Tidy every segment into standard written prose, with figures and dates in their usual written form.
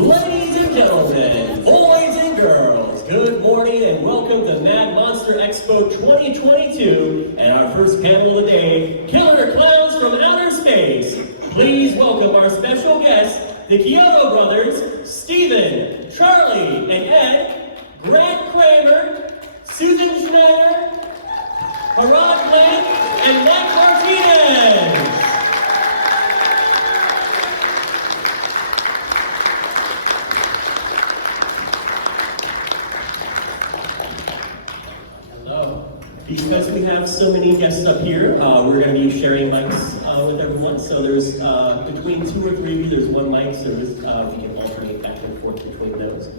Ladies and gentlemen, boys and girls, good morning and welcome to Mad Monster Expo 2022 and our first panel of the day, Killer Clowns from Outer Space. Please welcome our special guests, the Kyoto brothers, Steven, Charlie, and Ed, Grant Kramer, Susan Schneider, Harad Glenn, and Mike Martinez. Because we have so many guests up here, we're going to be sharing mics with everyone. So there's between 2 or 3 of you, there's one mic, so we can alternate back and forth between those.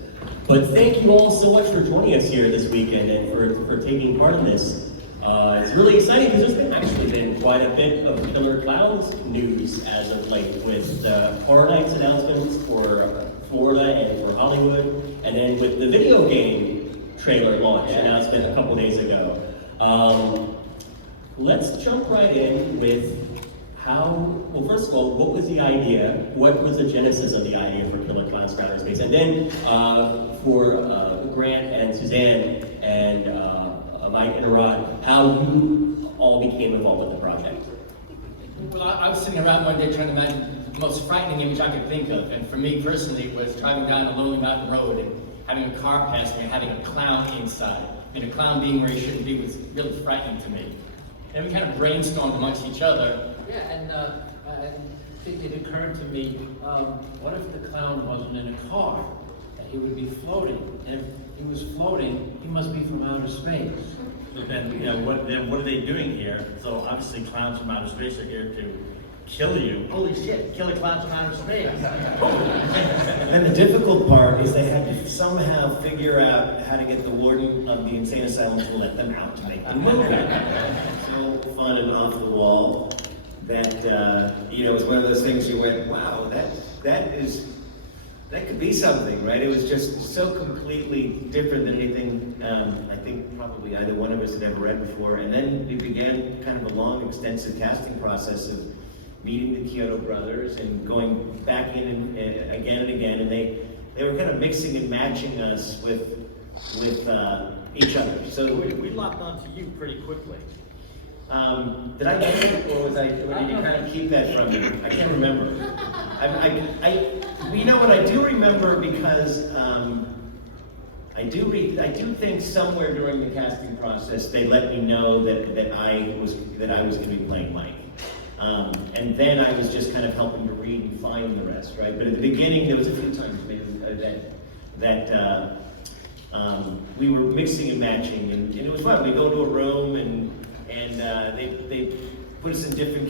But thank you all so much for joining us here this weekend and for taking part in this. It's really exciting because there's actually been quite a bit of Killer Clowns news as of late with the Horror Nights announcements for Florida and for Hollywood, and then with the video game trailer launch announcement a couple days ago. Let's jump right in with well, first of all, what was the idea? What was the genesis of the idea for Killer Clowns from Outer Space? And then for Grant and Suzanne and Mike and Rod, how you all became involved with the project. Well, I was sitting around one day trying to imagine the most frightening image I could think of. And for me personally, it was driving down a lonely mountain road and having a car pass me and having a clown inside. And a clown being where he shouldn't be was really frightening to me. And we kind of brainstormed amongst each other. Yeah, and I think it occurred to me, what if the clown wasn't in a car? That he would be floating. And if he was floating, he must be from outer space. But then, you know, what are they doing here? So obviously clowns from outer space are here to kill you. Holy shit, killer clowns from outer space. And the difficult part is they had to somehow figure out how to get the warden of the insane asylum to let them out to make the movie. So fun and off the wall that, you know, it was one of those things you went, wow, that could be something, right? It was just so completely different than anything I think probably either one of us had ever read before. And then it began kind of a long, extensive casting process of meeting the Kyoto brothers and going back in and again and again, and they were kind of mixing and matching us with each other. So We locked onto you pretty quickly. did I get it, or did you kind of keep that from me? I can't remember. You know what I do remember, because I do think somewhere during the casting process they let me know that I was going to be playing Mike. And then I was just kind of helping to read and find the rest, right? But at the beginning, there was a few times maybe that we were mixing and matching, and it was fun. We go to a room, and they put us in different,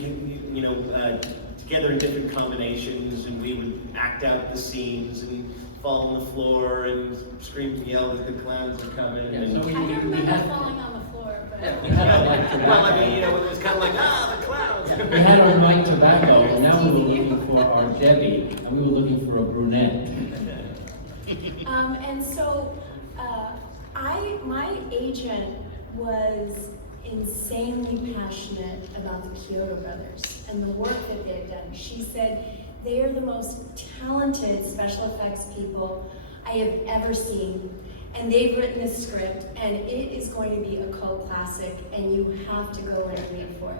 together in different combinations, and we would act out the scenes and fall on the floor and scream and yell that the clowns are coming. Yeah, and so I don't remember falling on the floor, but... well, I mean, it was kind of like, the clowns. We had our Mike Tobacco, and now we were looking for our Debbie, and we were looking for a brunette. And so, my agent was insanely passionate about the Kyoto brothers and the work that they've done. She said they are the most talented special effects people I have ever seen. And they've written a script, and it is going to be a cult classic, and you have to go and read for it.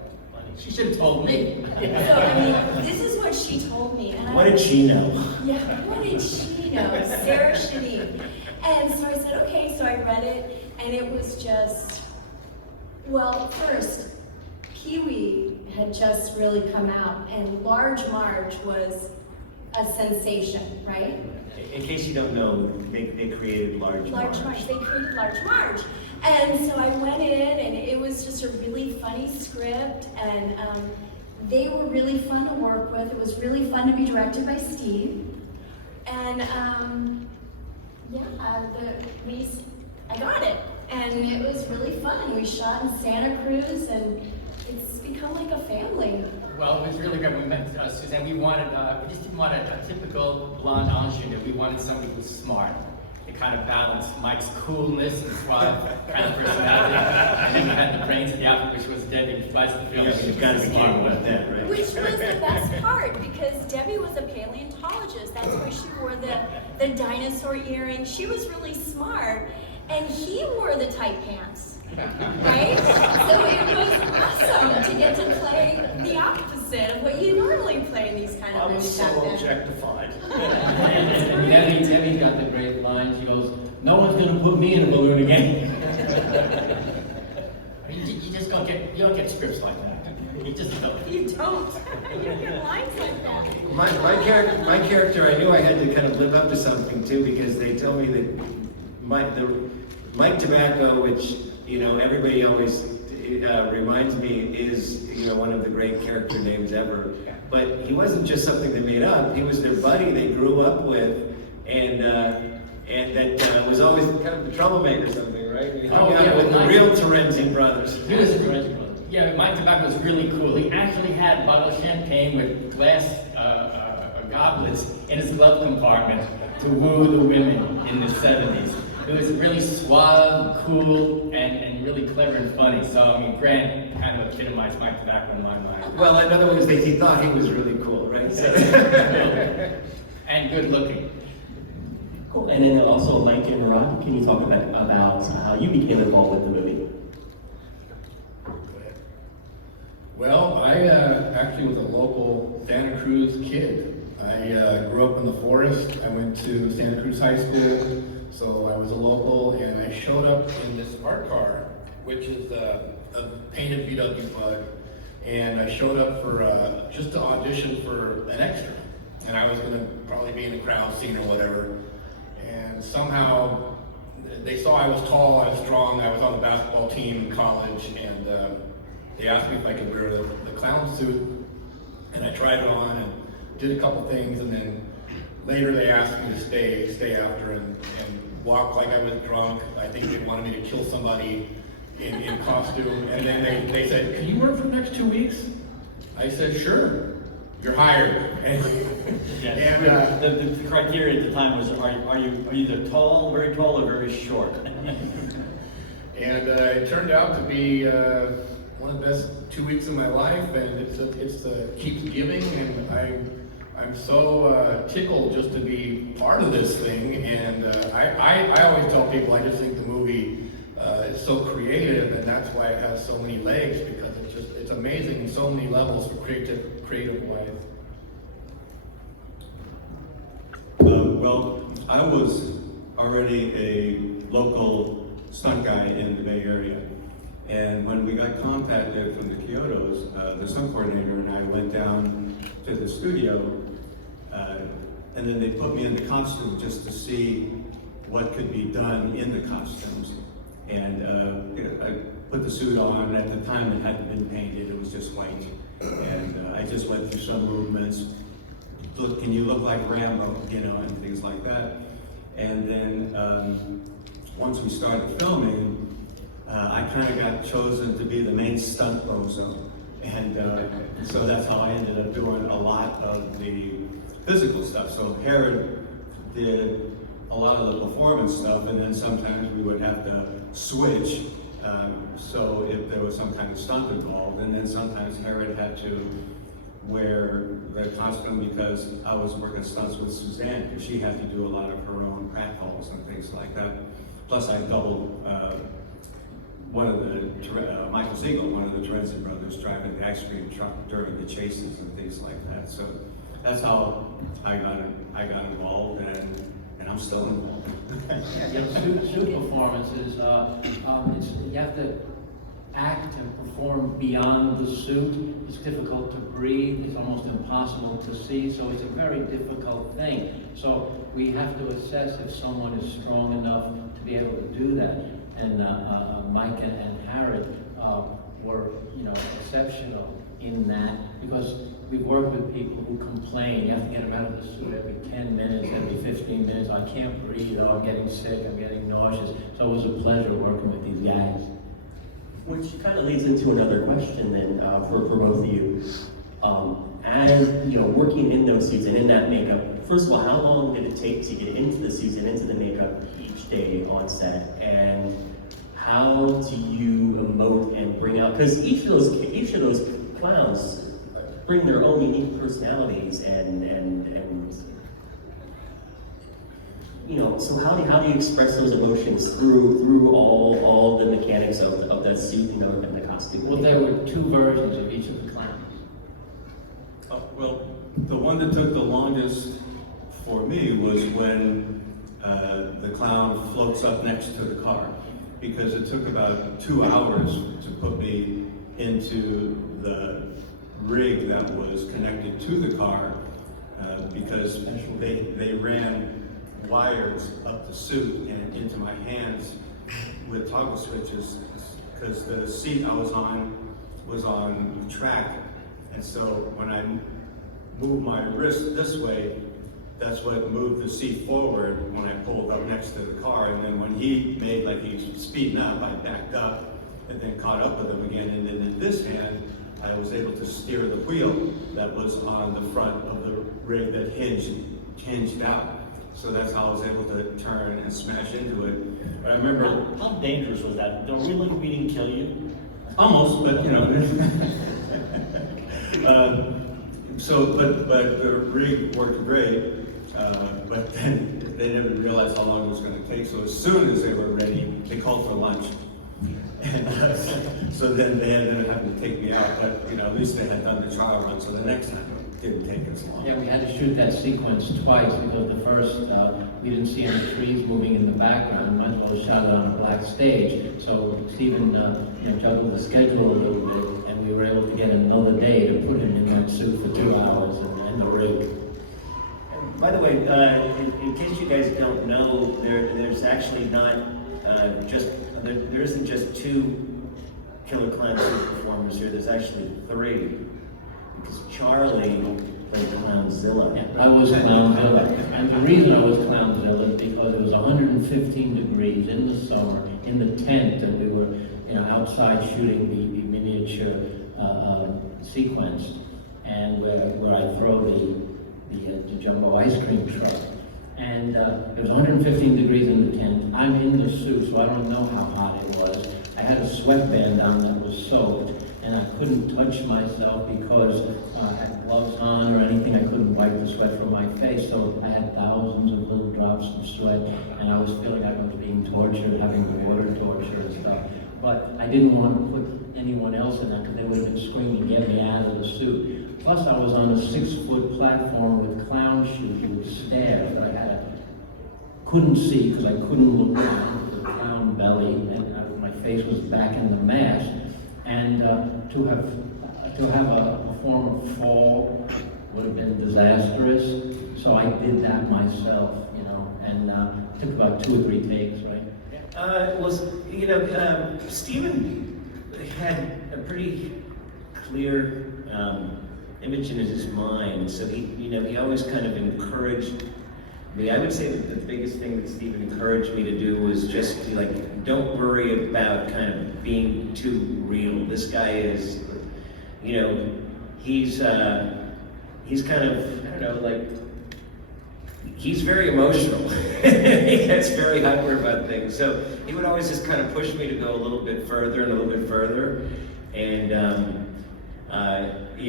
She should have told me. So, I mean, this is what she told me. And What did she know? Yeah, what did she know? Sarah Shadid. And so I said, okay, so I read it, and it was just, well, first, Pee-wee had just really come out, and Large Marge was a sensation, right? In case you don't know, they created Large Marge. They created Large Marge. And so I went in, and it was just a really funny script, and they were really fun to work with. It was really fun to be directed by Steve. And I got it. And it was really fun. We shot in Santa Cruz, and it's become like a family. Well, it was really good. We met Suzanne. We just didn't want a typical blonde ingenue. We wanted somebody who was smart. It kind of balanced Mike's coolness and suave kind of personality. And then we had the brains of the outfit, which was Debbie, who flies the film. You've got to be kidding about that, right? Which was the best part, because Debbie was a paleontologist. That's why she wore the dinosaur earrings. She was really smart, and he wore the tight pants, right? So it was awesome to get to play the opposite of what you normally play in these kind of movies back then. objectified. Debbie got the great line. She goes, "No one's gonna put me in a balloon again." You just don't get scripts like that. You just don't. You don't. You don't get lines like that. My character, I knew I had to kind of live up to something too, because they tell me that Mike Tobacco, which, you know, everybody always reminds me is, you know, one of the great character names ever. But he wasn't just something they made up. He was their buddy they grew up with, and that was always kind of the troublemaker or something, right? He hung out with the real Terenzi brothers. He was a Terenzi brother. Yeah, Mike Tobacco was really cool. He actually had a bottle of champagne with glass goblets in his glove compartment to woo the women in the 70s. It was really suave, cool, and really clever and funny. So, I mean, Grant kind of epitomized Mike Tobacco in my mind. Well, in other words, he thought he was really cool, right? So. And good looking. Cool. And then also, Mike and Rod, can you talk about how you became involved with the movie? Well, I actually was a local Santa Cruz kid. I grew up in the forest. I went to Santa Cruz High School, so I was a local, and I showed up in this art car, which is a painted VW Bug, and I showed up for just to audition for an extra, and I was going to probably be in a crowd scene or whatever, and somehow they saw I was tall, I was strong, I was on the basketball team in college, and they asked me if I could wear the clown suit, and I tried it on and did a couple things, and then later they asked me to stay after and walk like I was drunk. I think they wanted me to kill somebody in costume, and then they said, "Can you work for the next 2 weeks?" I said, "Sure, you're hired." And The criteria at the time was, are you either tall, very tall, or very short? And it turned out to be one of the best 2 weeks of my life, and it's keeps giving, and I'm so tickled just to be part of this thing, and I always tell people I just think the movie is so creative, and that's why it has so many legs, because it's amazing in so many levels for creative ways. Well, I was already a local stunt guy in the Bay Area. And when we got contacted from the Kyotos, the stunt coordinator and I went down to the studio, and then they put me in the costume just to see what could be done in the costumes. And I put the suit on, and at the time it hadn't been painted, it was just white. And I just went through some movements. Look, can you look like Rambo, you know, and things like that. And then once we started filming, I kind of got chosen to be the main stunt bozo. And so that's how I ended up doing a lot of the physical stuff. So Herod did a lot of the performance stuff, and then sometimes we would have to switch. So if there was some kind of stunt involved, and then sometimes Herod had to wear the costume because I was working stunts with Suzanne, because she had to do a lot of her own pratfalls and things like that. Plus I doubled one of the, Michael Siegel, one of the Terenzi brothers, driving the ice cream truck during the chases and things like that. So that's how I got involved, and I'm still involved. Suit performances, you have to act and perform beyond the suit. It's difficult to breathe, it's almost impossible to see, so it's a very difficult thing. So we have to assess if someone is strong enough to be able to do that. And Mike and Harry were, exceptional in that, because we've worked with people who complain. You have to get them out of the suit every 10 minutes, every 15 minutes. I can't breathe, oh, I'm getting sick, I'm getting nauseous. So it was a pleasure working with these guys. Which kind of leads into another question then for both of you. As working in those suits and in that makeup, first of all, how long did it take to get into the suits and into the makeup each day on set? And how do you emote and bring out, because each of those clowns bring their own unique personalities and so how do you express those emotions through all the mechanics of that suit and the costume? Well, there were two versions of each of the clowns. Well, the one that took the longest for me was when the clown floats up next to the car, because it took about 2 hours to put me into the rig that was connected to the car, because they ran wires up the suit and into my hands with toggle switches, because the seat I was on track, and so when I moved my wrist this way, that's what moved the seat forward when I pulled up next to the car. And then when he made like he was speeding up, I backed up and then caught up with him again. And then in this hand, I was able to steer the wheel that was on the front of the rig that hinged out. So that's how I was able to turn and smash into it. I remember, how dangerous was that? The reeling reading kill you? Almost, but but the rig worked great, but then they didn't realize how long it was going to take. So as soon as they were ready, they called for lunch. And so then they ended up having to take me out, but at least they had done the trial run, so the next time it didn't take as long. Yeah, we had to shoot that sequence twice, because the first, we didn't see any trees moving in the background. Might as well have shot it on a black stage. So Stephen juggled the schedule a little bit, and we were able to get another day to put him in that suit for 2 hours and the rig. By the way, in case you guys don't know, there's actually not there isn't just 2 Killer Clown suit performers here. There's actually 3, because Charlie played Clownzilla. Yeah, I was Clownzilla, and the reason I was Clownzilla is because it was 115 degrees in the summer in the tent, and we were outside shooting the miniature sequence, and where I throw the jumbo ice cream truck. And it was 115 degrees in the tent. I'm in the suit, so I don't know how hot it was. I had a sweatband on that was soaked, and I couldn't touch myself because I had gloves on or anything. I couldn't wipe the sweat from my face, so I had thousands of little drops of sweat, and I was feeling like I was being tortured, having the water torture and stuff. But I didn't want to put anyone else in that, because they would have been screaming, "Get me out of the suit." Plus, I was on a 6-foot platform with clown shoes with stairs that I couldn't see because I couldn't look down to the clown belly, and my face was back in the mask. And to have a form of fall would have been disastrous. So I did that myself, and it took about 2 or 3 takes, right? Stephen had a pretty clear image in his mind, so he always kind of encouraged me. I would say that the biggest thing that Stephen encouraged me to do was just don't worry about kind of being too real. This guy is, he's kind of, he's very emotional. He gets very hyper about things. So he would always just kind of push me to go a little bit further and a little bit further. And,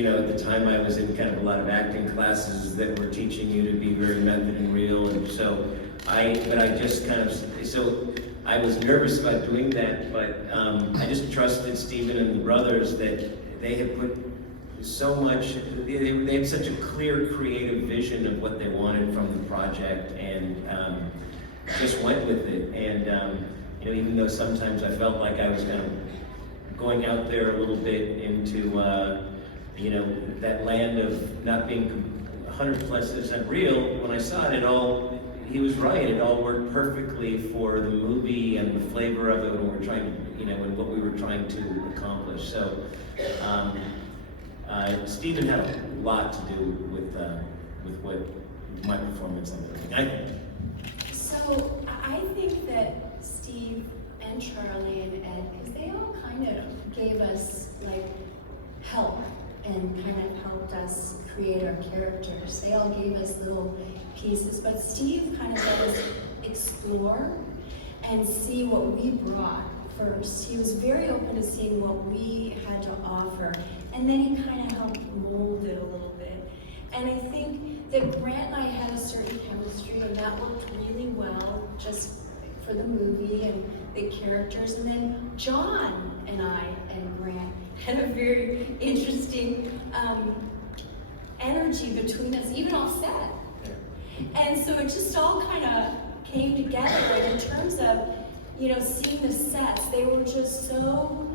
at the time I was in kind of a lot of acting classes that were teaching you to be very method and real. And so but I just kind of, so I was nervous about doing that, but I just trusted Stephen and the brothers that they had put so much, they had such a clear creative vision of what they wanted from the project, and just went with it. And you know, even though sometimes I felt like I was kind of going out there a little bit into you know, that land of not being 100% real, when I saw it, he was right. It all worked perfectly for the movie and the flavor of it, when we're trying to, you know, and what we were trying to accomplish. So, Stephen had a lot to do with what my performance and everything, I think. So I think that Steve and Charlie and Ed, because they all kind of gave us like help and kind of helped us create our characters. They all gave us little pieces, but Steve kind of let us explore and see what we brought first. He was very open to seeing what we had to offer, and then he kind of helped mold it a little bit. And I think that Grant and I had a certain chemistry, and that worked really well just for the movie and the characters. And then John and I and Grant had a very interesting energy between us, even off set. And so it just all kind of came together. And in terms of, you know, seeing the sets, they were just so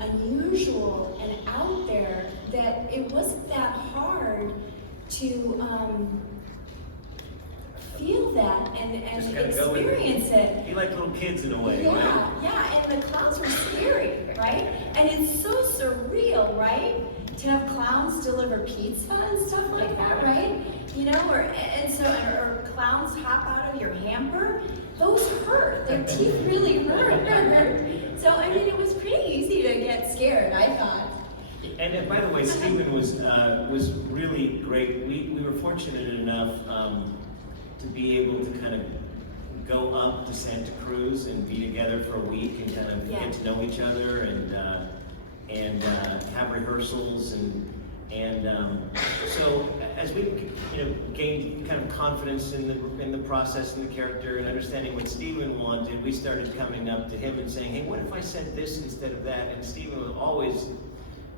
unusual and out there that it wasn't that hard to feel that and experience it. Be like little kids in a way, Yeah, right? yeah, and the clowns were scary, right? And it's so surreal, right? To have clowns deliver pizza and stuff like that, right? You know, or clowns hop out of your hamper. Those hurt. Their teeth really hurt. So I mean, it was pretty easy to get scared, I thought. And by the way, Stephen was really great. We were fortunate enough to be able to kind of go up to Santa Cruz and be together for a week and kind of get to know each other and have rehearsals and so as we gained kind of confidence in the process and the character and understanding what Stephen wanted, we started coming up to him and saying, hey, what if I said this instead of that? And Stephen was always,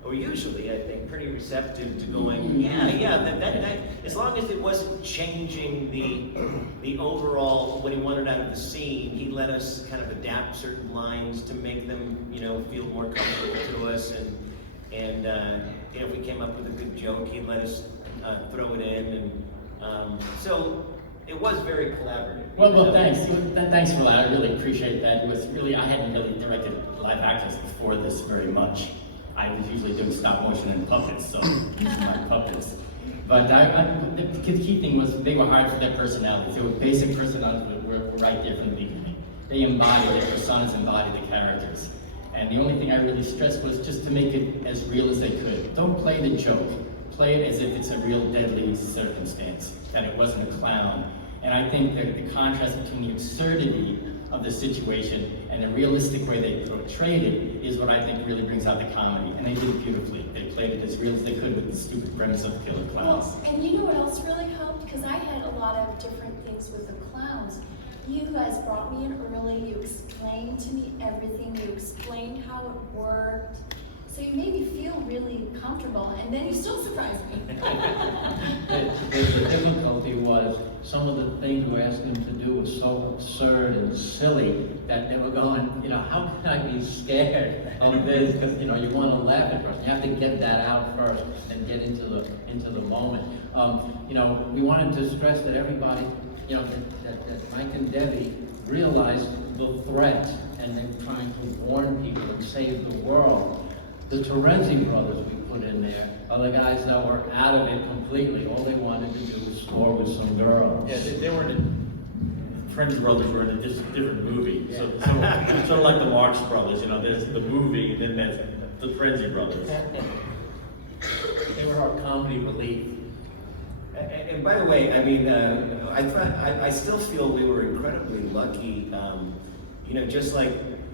or usually, I think, pretty receptive to going, that as long as it wasn't changing the overall, what he wanted out of the scene, he let us kind of adapt certain lines to make them, feel more comfortable to us. And if we came up with a good joke, he'd let us throw it in. And so it was very collaborative. Well, thanks. Thanks for that. I really appreciate that. It was really, I hadn't really directed live actors before this very much. I was usually doing stop motion and puppets, so these are my puppets. But the key thing was they were hard for their personalities. They were basic personalities that were right there from the beginning. They embodied, their personas embodied the characters. And the only thing I really stressed was just to make it as real as they could. Don't play the joke. Play it as if it's a real deadly circumstance, that it wasn't a clown. And I think that the contrast between the absurdity of the situation and the realistic way they portrayed it is what I think really brings out the comedy. And they did it beautifully. They played it as real as they could with the stupid premise of killer clowns. Well, and you know what else really helped? Because I had a lot of different things with the clowns. You guys brought me in early, you explained to me everything, you explained how it worked. So you made me feel really comfortable, and then you still surprised me. The difficulty was some of the things we were asking them to do was so absurd and silly that they were going, how can I be scared of this? Because you want to laugh at first. You have to get that out first and get into the moment. We wanted to stress that everybody, that Mike and Debbie realized the threat and then trying to warn people and save the world. The Terenzi brothers we put in there are the guys that were out of it completely. All they wanted to do was score with some girls. Yeah, they were French brothers were in a different movie. Yeah. So sort of like the Marx Brothers, there's the movie, and then there's the Frenzy brothers. They were our comedy relief. And by the way, I still feel we were incredibly lucky, just like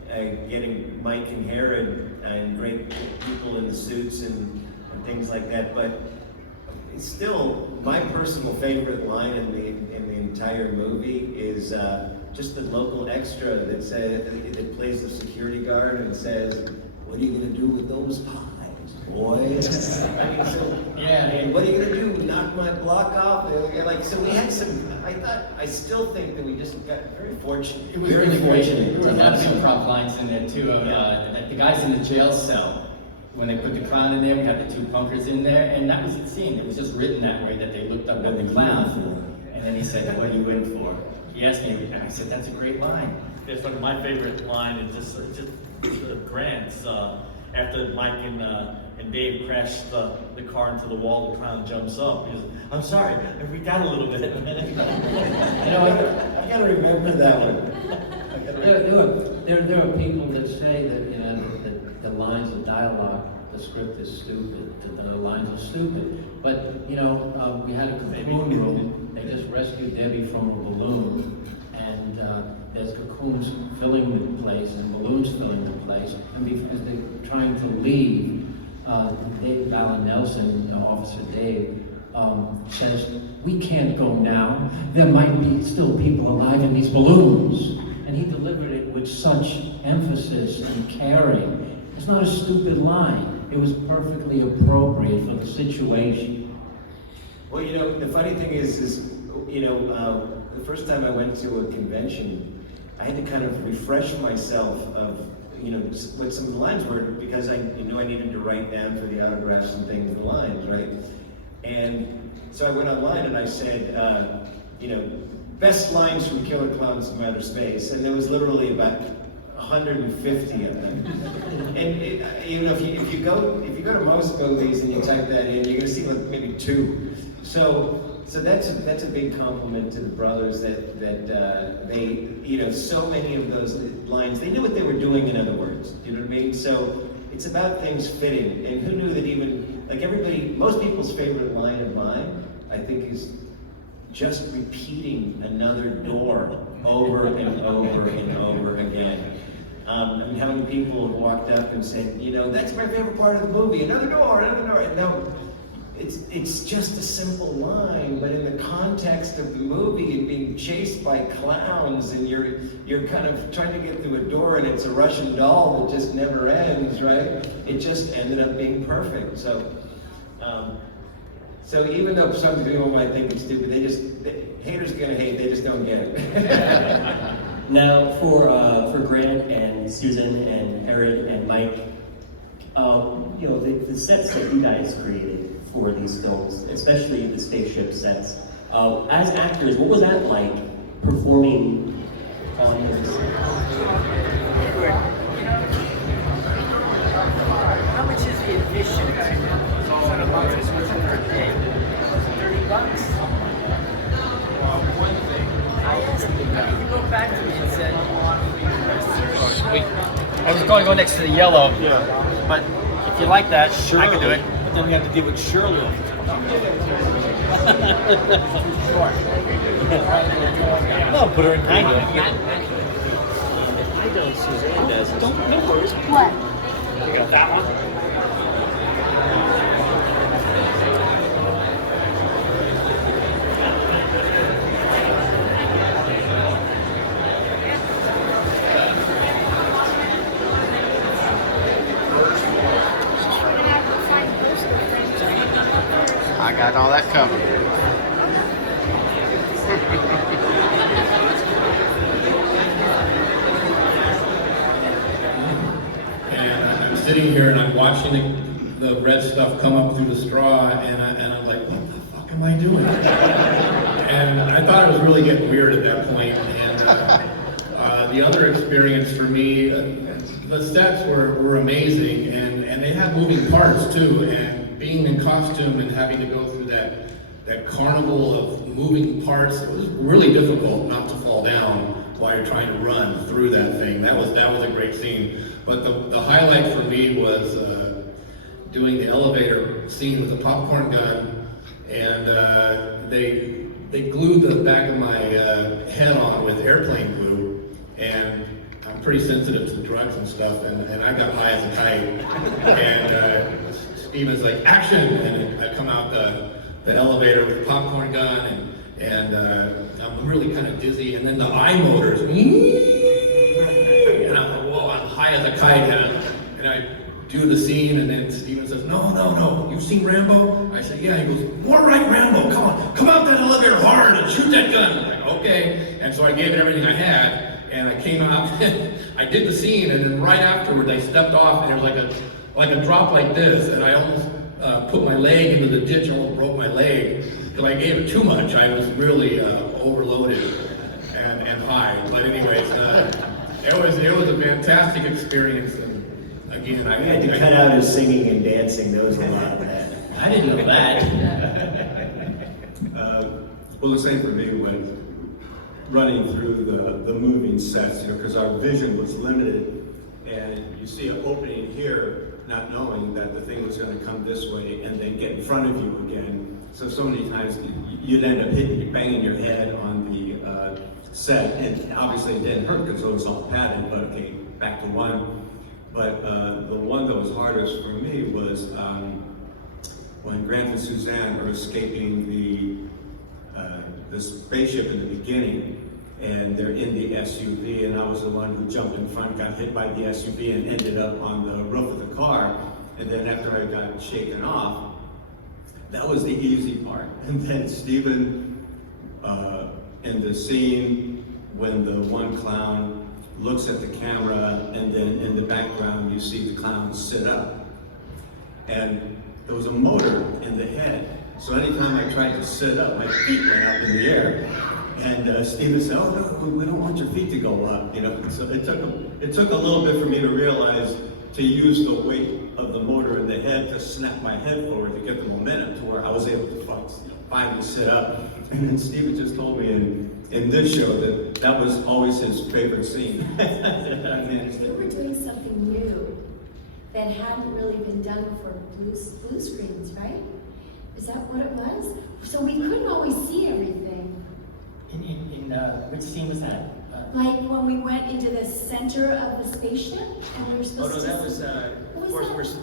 getting Mike and Herod and great people in the suits and things like that. But it's still my personal favorite line in the entire movie is just the local extra that says, that plays the security guard and says, "What are you gonna do with those pies, boys?" I mean, so, Yeah. and what are you gonna do? Knock my block off? Like, so we had some. I still think that we just got very fortunate. It was really fortunate. There were some prop lines in there too of the guys in the jail cell. When they put the clown in there, we had the two punkers in there, and that was the scene. It was just written that way, that they looked up at the clown. And then he said, "What are you in for?" He asked me, and I said, "That's a great line." It's like my favorite line is just Grant's, after Mike and Dave crash the car into the wall, the clown jumps up. He goes, "I'm sorry, I freaked out a little bit." You know, I gotta remember that one. there are people that say that, you know, that the lines of dialogue, the script is stupid, that the lines are stupid. But, you know, we had a cocoon room. They just rescued Debbie from a balloon. And there's cocoons filling the place and balloons filling the place. And because they're trying to leave, Dave Allen Nelson, Officer Dave, says, "We can't go now. There might be still people alive in these balloons." And he delivered it with such emphasis and caring. It's not a stupid line. It was perfectly appropriate for the situation. Well, you know, the funny thing is, you know, the first time I went to a convention, I had to kind of refresh myself of, you know, what some of the lines were, because I needed to write down for the autographs and things, the lines, right? And so I went online and I said, you know, best lines from Killer Klowns from Outer Space, and there was literally about 150 of them. And you know, if you go to most movies and you type that in, you're gonna see like maybe 2. So that's a big compliment to the brothers that they, you know, so many of those lines, they knew what they were doing, in other words. You know what I mean? So it's about things fitting. And who knew that even, like everybody, most people's favorite line of mine, I think, is just repeating another door over and over and over again. I mean, how many people have walked up and said, you know, that's my favorite part of the movie, another door, another door. And no, it's just a simple line, but in the context of the movie, and being chased by clowns, and you're kind of trying to get through a door, and it's a Russian doll that just never ends, right? It just ended up being perfect. So, so even though some people might think it's stupid, haters gonna hate. They just don't get it. Now, for Grant and Susan and Eric and Mike, you know, the sets that you guys created for these films, especially the spaceship sets, as actors, what was that like performing on those sets? How much is the admission for the month? It's $100 a day. $30. I asked him, he go back to me and said, I was going to go next to the yellow, but if you like that, I can do it. But then we have to deal with Shirley. No, put her in tiny. I don't, Suzanne does. No worries. What? You got that one? I got all that covered. And I'm sitting here and I'm watching the red stuff come up through the straw, and I'm like, what the fuck am I doing? And I thought it was really getting weird at that point. And the other experience for me, the sets were amazing, and they had moving parts too. And being in costume and having to go through that carnival of moving parts, it was really difficult not to fall down while you're trying to run through that thing. That was a great scene. But the highlight for me was doing the elevator scene with the popcorn gun, and they glued the back of my head on with airplane glue, and I'm pretty sensitive to drugs and stuff, and I got high as a kite, and Steven's like, action, and I come out the elevator with the popcorn gun, and and I'm really kind of dizzy, and then the eye motors, and I'm, whoa, I'm high as a kite, and I do the scene, and then Steven says, no, you've seen Rambo? I said, yeah. He goes, more right, Rambo, come out that elevator hard and shoot that gun. I'm like, okay. And so I gave it everything I had, and I came out, I did the scene, and then right afterward, I stepped off, and there was like a drop like this, and I almost put my leg into the ditch, almost broke my leg, because I gave it too much. I was really overloaded and high. But anyways, it was a fantastic experience. And again, I had to cut out his singing and dancing. There was a lot of that. I didn't know that. Well, the same for me when running through the moving sets, because our vision was limited, and you see an opening here, not knowing that the thing was going to come this way and then get in front of you again. So many times you'd end up banging your head on the set, and obviously it didn't hurt because it was all padded, but okay, back to one. But the one that was hardest for me was when Grant and Suzanne are escaping the spaceship in the beginning, and they're in the SUV, and I was the one who jumped in front, got hit by the SUV, and ended up on the roof of the car. And then after I got shaken off, that was the easy part. And then Stephen, in the scene when the one clown looks at the camera, and then in the background you see the clown sit up. And there was a motor in the head. So anytime I tried to sit up, my feet went up in the air. And Stephen said, "Oh no, we don't want your feet to go up." So it took a little bit for me to realize to use the weight of the motor in the head to snap my head forward to get the momentum to where I was able to finally sit up. And then Stephen just told me in this show that was always his favorite scene. You were doing something new that hadn't really been done before, blue screens, right? Is that what it was? So we couldn't always see everything. In which scene was that? Like when we went into the center of the spaceship and we were supposed to... that was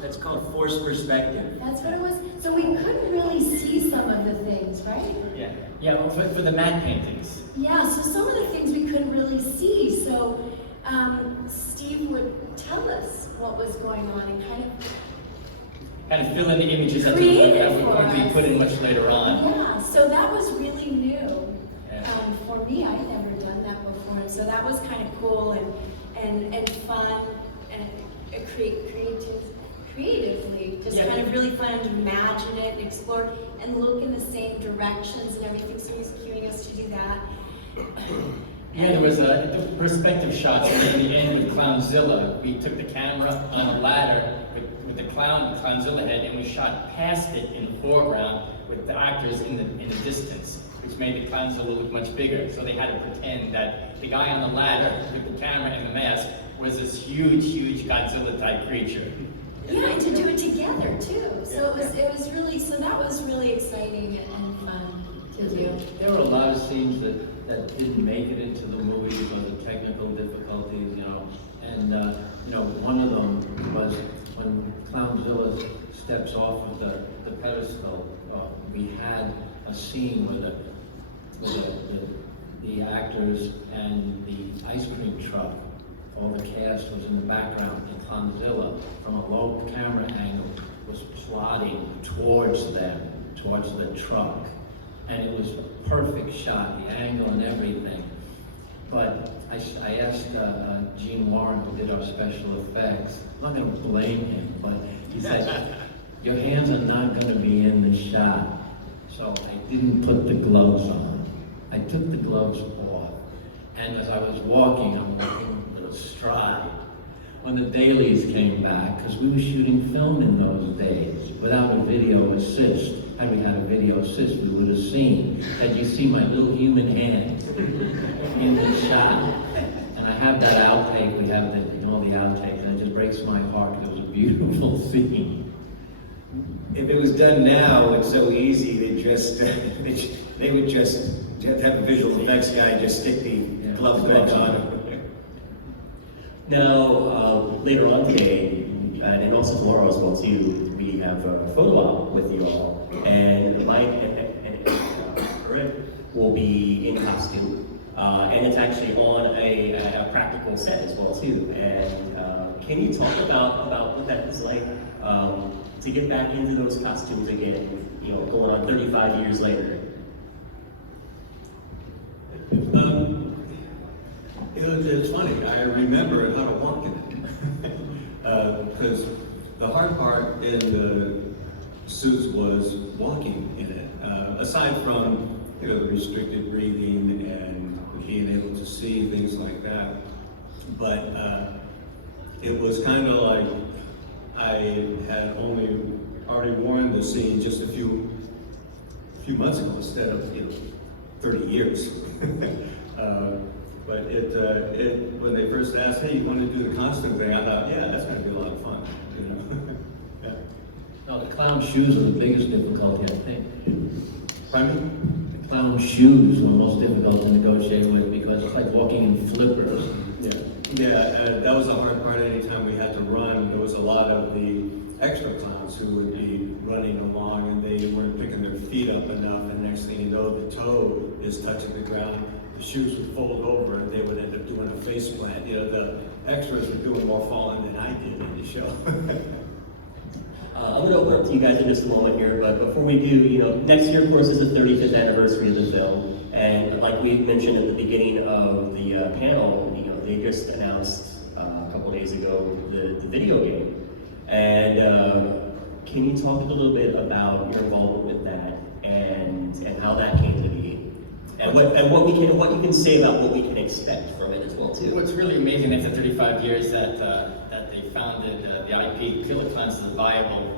that's called forced perspective. That's what it was? So we couldn't really see some of the things, right? Yeah, well, for the matte paintings. Yeah, so some of the things we couldn't really see. So Steve would tell us what was going on and Kind of fill in the images that Creative were going to be put in much later on. yeah, so that was really new. Yeah. For me, I had never done that before, and so that was kind of cool and fun and creatively, just kind of really fun to imagine it and explore and look in the same directions and everything. So he's cueing us to do that. Yeah, there was a perspective shots at the end with Clownzilla. We took the camera on a ladder with the Clownzilla head, and we shot past it in the foreground with the actors in the distance, which made the Clownzilla look much bigger. So they had to pretend that the guy on the ladder with the camera and the mask was this huge Godzilla-type creature. Yeah, and to do it together too. So it was really, so that was really exciting and fun to do. There were a lot of scenes that didn't make it into the movie because of technical difficulties, and one of them was when Clownzilla steps off of the pedestal. We had a scene where the actors and the ice cream truck, all the cast was in the background, and Clownzilla, from a low camera angle, was plodding towards them, towards the truck. And it was a perfect shot, the angle and everything. But I asked Gene Warren, who did our special effects, I'm not going to blame him, but he said, your hands are not going to be in the shot. So I didn't put the gloves on. I took the gloves off. And as I was walking, I'm walking with a stride. When the dailies came back, because we were shooting film in those days, without a video assist. Had we had a video assist, we would have seen that you see my little human hand in the shot. And I have that outtake, we have all the outtakes, and it just breaks my heart. It was a beautiful scene. If it was done now, it's so easy. They would just have a visual effects guy just stick the gloves back on. Now, later on today, and also tomorrow as well too, we have a photo op with you all. And Mike and will be in costume. And it's actually on a practical set as well too. And can you talk about what that was like to get back into those costumes again, you know, going on 35 years later? It's funny, I remember how to walk in it. Because the hard part in the suits was walking in it. Aside from, you know, the restricted breathing and being able to see, things like that. But it was kind of like I had already worn the scene just a few months ago instead of, you know, 30 years. But when they first asked, hey, you want to do the costume thing, I thought, yeah, that's going to be a lot of fun, you know. Yeah. No, the clown shoes are the biggest difficulty, I think. Pardon me? The clown shoes are the most difficult to negotiate with because it's like walking in flippers. Yeah, that was the hard part. Anytime we had to run, there was a lot of the extra clowns who would be running along and they weren't picking their feet up enough, and next thing you know, the toe is touching the ground, the shoes would fold over and they would end up doing a face plant. You know, the extras were doing more falling than I did in the show. I'm going to open up to you guys in just a moment here, but before we do, you know, next year, of course, is the 35th anniversary of the film, and like we mentioned at the beginning of the panel, you know, they just announced a couple days ago the video game, and can you talk a little bit about your involvement with that and how that came to be, and what you can say about what we can expect from it as well too. What's really amazing after 35 years that they founded the IP, Killer Klowns is a viable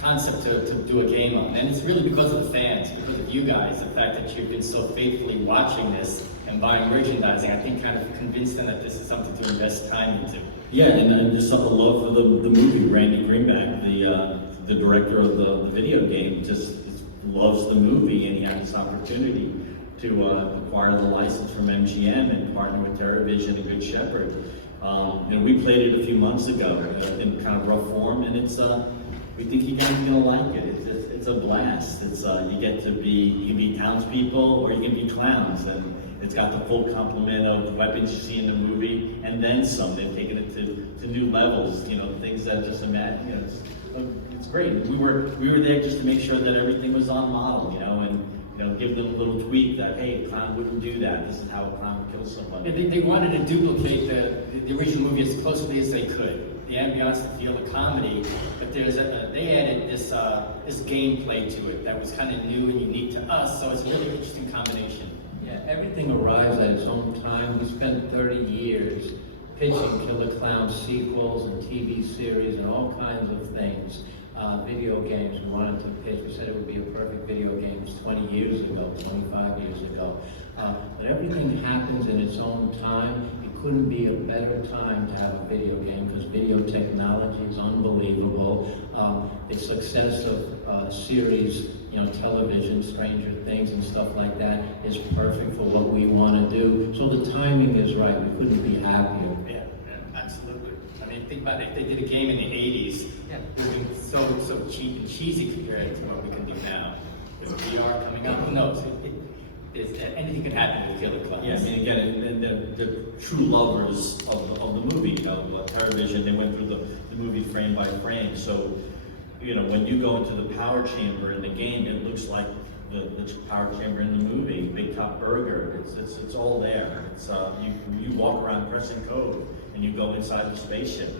concept to do a game on. And it's really because of the fans, because of you guys, the fact that you've been so faithfully watching this and buying merchandising, I think kind of convinced them that this is something to invest time into. Yeah, and just the love for the movie. Randy Greenback, the director of the video game, just loves the movie, and he had this opportunity to acquire the license from MGM and partner with TerraVision and Good Shepherd. And we played it a few months ago in kind of rough form, and it's we think you guys are gonna like it. It's a blast. It's you can be townspeople or you can be clowns, and it's got the full complement of weapons you see in the movie and then some. They've taken it to new levels. You know, things that just imagine. You know, it's great. We were there just to make sure that everything was on model. You know, and you know, give them a little tweak that, hey, a clown wouldn't do that. This is how a clown kills somebody. They wanted to duplicate the original movie as closely as they could. The ambiance, the feel, the comedy, but they added this gameplay to it that was kind of new and unique to us, so it's a really interesting combination. Yeah, everything arrives at its own time. We spent 30 years pitching Killer Klowns sequels and TV series and all kinds of things. Video games, we wanted to pitch. We said it would be a perfect video game 20 years ago, 25 years ago. But everything happens in its own time. It couldn't be a better time to have a video game because video technology is unbelievable. The success of series, you know, television, Stranger Things and stuff like that is perfect for what we want to do. So the timing is right. We couldn't be happier. Yeah, absolutely. I mean, think about it. If they did a game in the 80s, it would have been so cheap and cheesy compared to what we can do now. There's VR coming up. Who knows? Anything could happen with Killer Klowns. Yeah, I mean, again, and the true lovers of the movie, you know, like TerraVision, they went through the movie frame by frame. So, you know, when you go into the power chamber in the game, it looks like the power chamber in the movie, Big Top Burger. It's all there. It's you walk around pressing code, and you go inside the spaceship.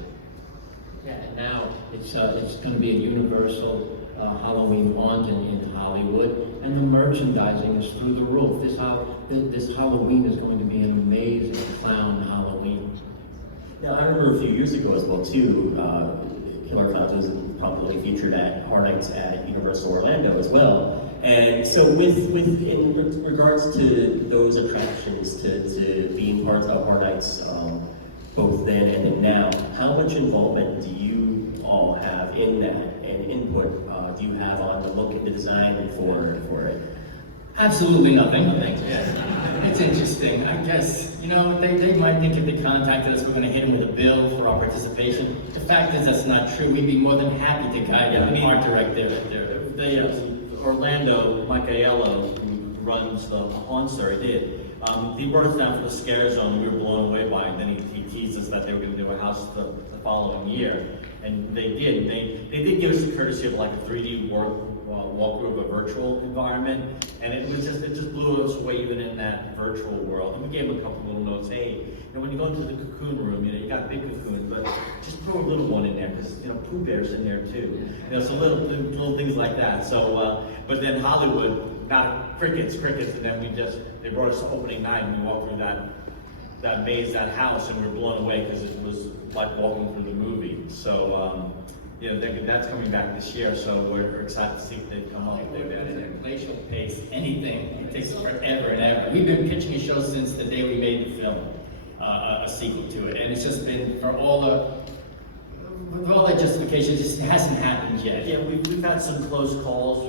Yeah, and now it's going to be a universal Halloween haunt in Hollywood, and the merchandising is through the roof. This Halloween is going to be an amazing clown Halloween. Now, I remember a few years ago as well too, Killer Klowns was prominently featured at Horror Nights at Universal Orlando as well. And so in regards to those attractions, to being part of Horror Nights, both then and then now, how much involvement do you all have in that, and input do you have on the look and the design for it? Absolutely nothing. Yeah. It's interesting. I guess, you know, they might think if they contacted us, we're going to hit them with a bill for our participation. The fact is that's not true. We'd be more than happy to guide them. Art director there. Orlando, Mike Aiello, who runs the Haunster, did. He brought us down for the scare zone, and we were blown away by it. And then he teased us that they were going to do a house the following year, and they did. They did give us the courtesy of like a 3D walkthrough of a virtual environment, and it just blew us away even in that virtual world. And we gave them a couple little notes. Hey, when you go into the cocoon room, you got big cocoons, but just throw a little one in there because Pooh Bear's in there too. So little things like that. So, but then Hollywood, not crickets, and then they brought us to opening night, and we walked through that maze, that house, and we were blown away because it was like walking through the movie. So, that's coming back this year, so we're excited to see if they come up with At it. a glacial pace, anything, it takes forever and ever. We've been pitching a show since the day we made the film, a sequel to it, and it's just been, with all that justification, it just hasn't happened yet. Yeah, we've had some close calls.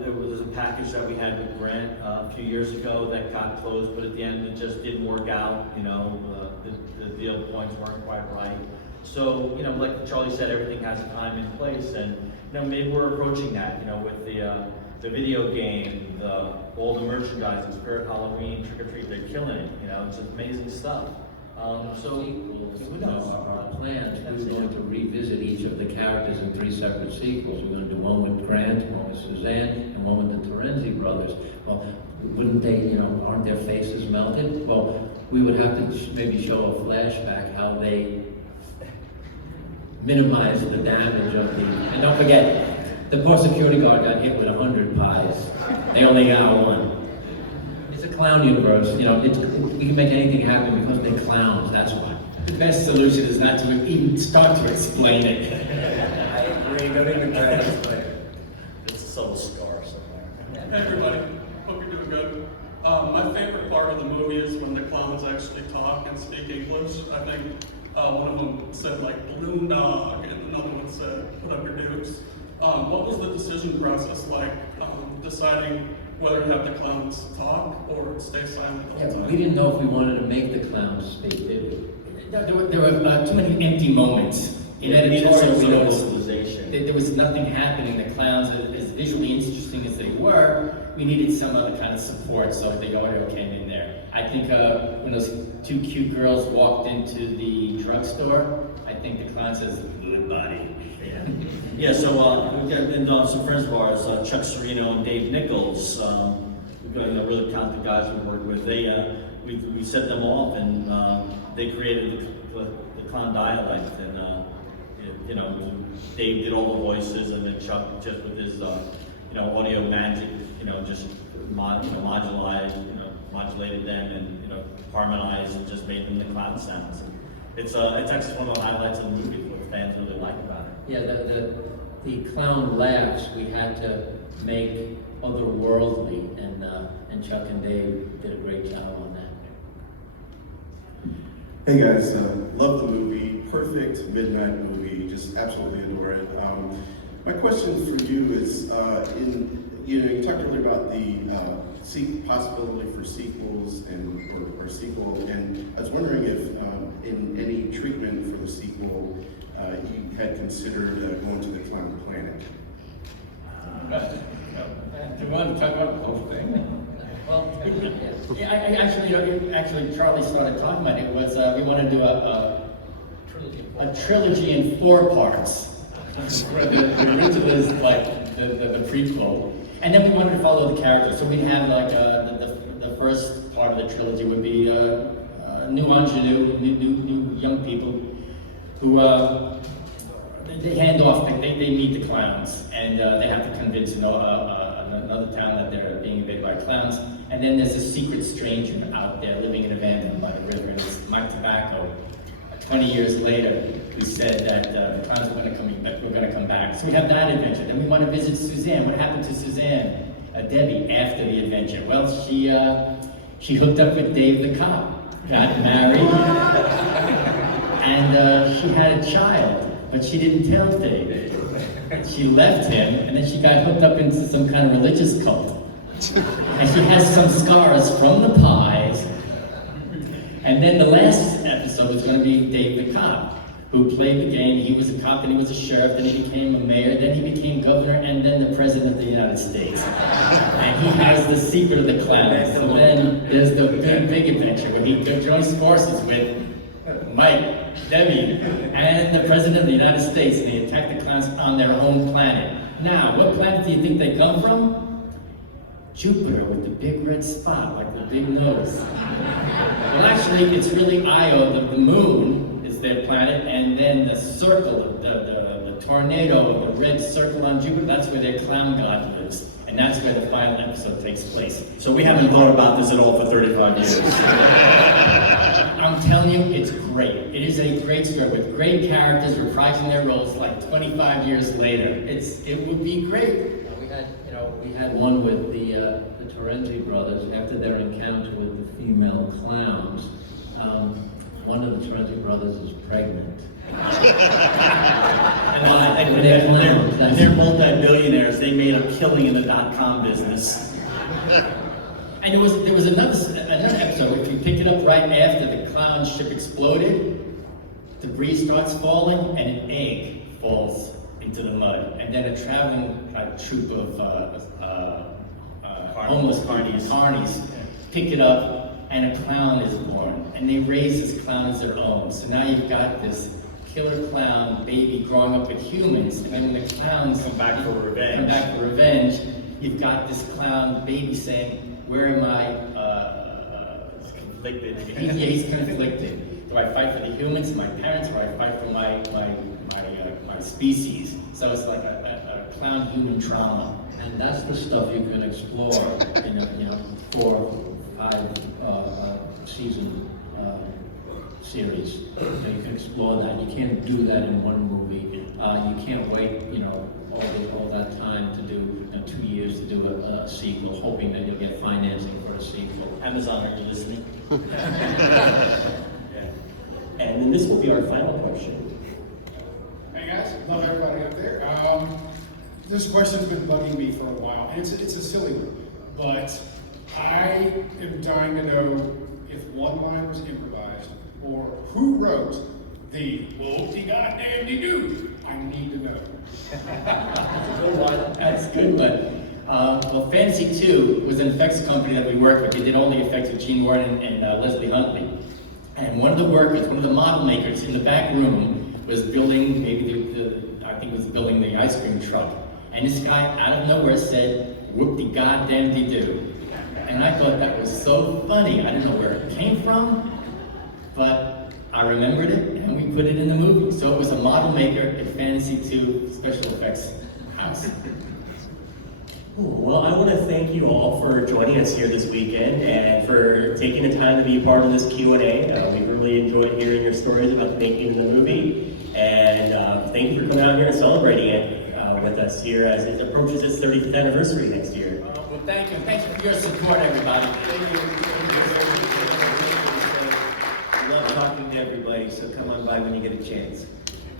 There was a package that we had with Grant a few years ago that got closed, but at the end it just didn't work out. The deal points weren't quite right. So, like Charlie said, everything has a time and place, and maybe we're approaching that. With the video game, all the merchandising, Spirit Halloween, Trick or Treat, they're killing it. It's amazing stuff. So who knows? Our plans, we're going to revisit each of the characters in 3 separate sequels. We're going to do one with Grant, one with Suzanne, and one with the Terenzi brothers. Well, wouldn't they, aren't their faces melted? Well, we would have to maybe show a flashback how they minimize the damage of the, and don't forget, the poor security guard got hit with 100 pies. They only got one. It's a clown universe, we can make anything happen because they're clowns, that's why. The best solution is not to even start to explain it. I agree, don't even try to explain it. It's a subtle scar somewhere. Hey everybody, hope you're doing good. My favorite part of the movie is when the clowns actually talk and speak English. I think one of them said like balloon dog, and another one said put up your dukes. What was the decision process like deciding whether to have the clowns talk or stay silent the whole time? We didn't know if we wanted to make the clowns speak, did we? There were too many empty moments in editorial. Some We noticed localization. there was nothing happening. The clowns, as visually interesting as they were, we needed some other kind of support, so the audio came in there. I think when those 2 cute girls walked into the drugstore, I think the clown says, "Good body." Yeah, so we've got some friends of ours, Chuck Serino and Dave Nichols. We've got really talented guys we work with. We set them off, and they created the clown dialect, and Dave did all the voices, and then Chuck just with his audio magic, just modulated them and harmonized and just made them the clown sounds. And it's actually one of the highlights of the movie, what fans really like about it. Yeah, the clown laughs we had to make otherworldly, and Chuck and Dave did a great job on that. Hey guys, love the movie, perfect midnight movie, just absolutely adore it. My question for you is, you talked earlier about the possibility for sequels or sequel, and I was wondering if in any treatment for the sequel, you had considered going to the Clown Planet. Do you want to talk about the whole thing? Well, actually, Charlie started talking about it. We want to do a trilogy in 4 parts. The original is like the prequel, and then we wanted to follow the characters. So we'd have like the first part of the trilogy would be new ingenue, new young people who they hand off. They meet the clowns, and they have to convince another town that they're being invaded by clowns. And then there's a secret stranger out there living in a van by the river, and it's Mike Tobacco. 20 years later, we said that the clowns were going to come back. So we have that adventure. Then we want to visit Suzanne. What happened to Suzanne, Debbie, after the adventure? Well, she hooked up with Dave the cop, got married, and she had a child, but she didn't tell Dave. She left him, and then she got hooked up into some kind of religious cult. And she has some scars from the pies. And then the last episode was going to be Dave the cop, who played the game. He was a cop, then he was a sheriff, then he became a mayor, then he became governor, and then the president of the United States. And he has the secret of the clowns. And then there's the big adventure where he joins forces with Mike, Debbie, and the president of the United States, and they attack the clowns on their home planet. Now, what planet do you think they come from? Jupiter, with the big red spot, like the big nose. Well, actually, it's really Io, the moon, is their planet, and then the circle, the tornado, the red circle on Jupiter, that's where their clown god lives. And that's where the final episode takes place. So we haven't thought about this at all for 35 years. I'm telling you, it's great. It is a great story with great characters reprising their roles like 25 years later. It will be great. We had one with the Torrenti brothers after their encounter with the female clowns. One of the Torrenti brothers is pregnant. And they're multi-billionaires. They made a killing in the .com business. And there was another episode, if you pick it up right after the clown ship exploded, debris starts falling, and an egg falls into the mud. And then a traveling troupe of homeless carnies pick it up, and a clown is born. And they raise this clown as their own. So now you've got this killer clown baby growing up with humans, and then when the clowns Come back for revenge. you've got this clown baby saying, where am I? Conflicted. He's conflicted. Do I fight for the humans, my parents, or do I fight for my species? So it's like a clown human trauma. And that's the stuff you can explore in a 4 or 5 season series. You can explore that. You can't do that in one movie. You can't wait, all that time to do 2 years to do a sequel, hoping that you'll get financing for a sequel. Amazon, are you listening? And then this will be our final question. Hey guys, love everybody up there. This question's been bugging me for a while, and it's a silly one, but I am dying to know if one line was improvised or who wrote the whoop-de-goddamn-de-doo. I need to know. That's good one. Well, Fantasy 2 was an effects company that we worked with. They did all the effects with Gene Warren and Leslie Huntley. And one of the workers, one of the model makers in the back room was building, I think was building the ice cream truck. And this guy out of nowhere said, whoop-de-goddamn-de-doo. And I thought that was so funny. I didn't know where it came from, but I remembered it and we put it in the movie. So it was a model maker at Fantasy 2 special effects house. Well, I want to thank you all for joining us here this weekend and for taking the time to be a part of this Q&A. We really enjoyed hearing your stories about the making of the movie, and thank you for coming out here and celebrating it with us here as it approaches its 30th anniversary next year. Well, thank you. Thanks for your support, everybody. I love talking to everybody, so come on by when you get a chance.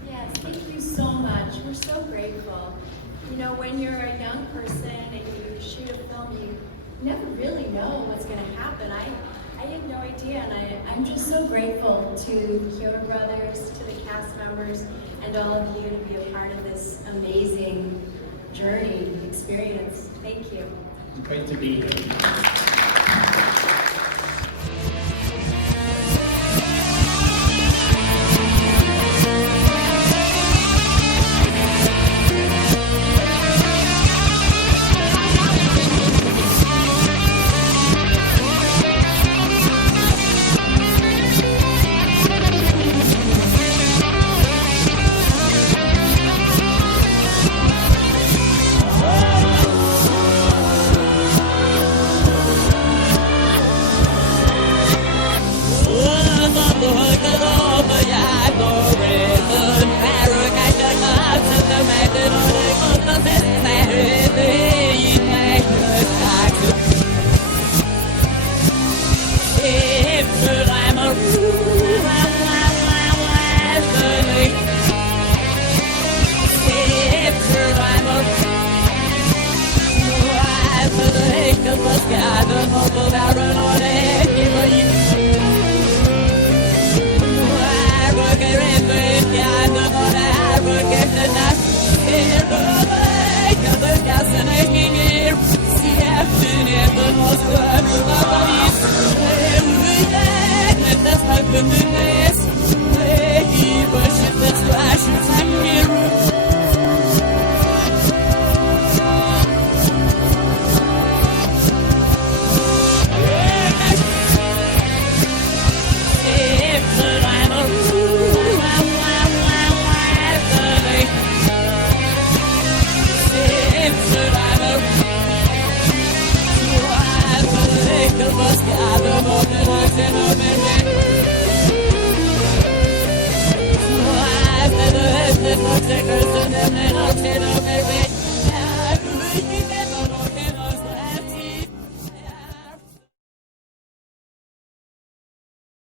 Yes, thank you so much. We're so grateful. When you're a young person and you shoot a film, you never really know what's going to happen. I had no idea, and I'm just so grateful to Kyoto Brothers, to the cast members, and all of you to be a part of this amazing journey, experience. Thank you. Great to be here. Yeah. that's my goodness. Hey, worship that's flashes and mirrors. Must gather, but then I